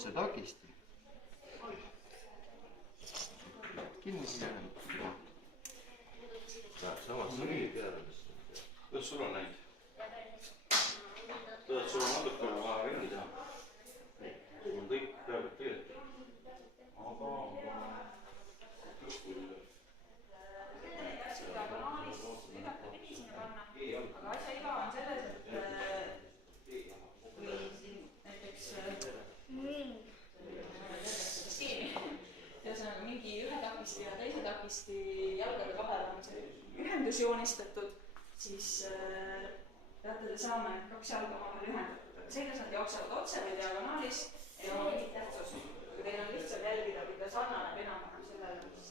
otse tagisti. Kinni siia. Samas sa nii teadades. Kuidas sul on näinud? Tõed, sul on natukene vaja ringi teha. On kõik peaaegu tegelikult. Aga seda kanaalis üdaka pidi sinna panna, aga asja iga on selles, et kui siin näiteks ühesõnaga mingi ühe takisti ja teise takisti jalgade vahel on see ühendus joonistatud, siis peate te saama need kaks jalga omavahel ühendatud. See, kas nad jooksevad otse või diagonaalis, ei ole mingit tähtsust. Kui teil on lihtsalt jälgida, kui ta sarnaneb enam-vähem sellele, mis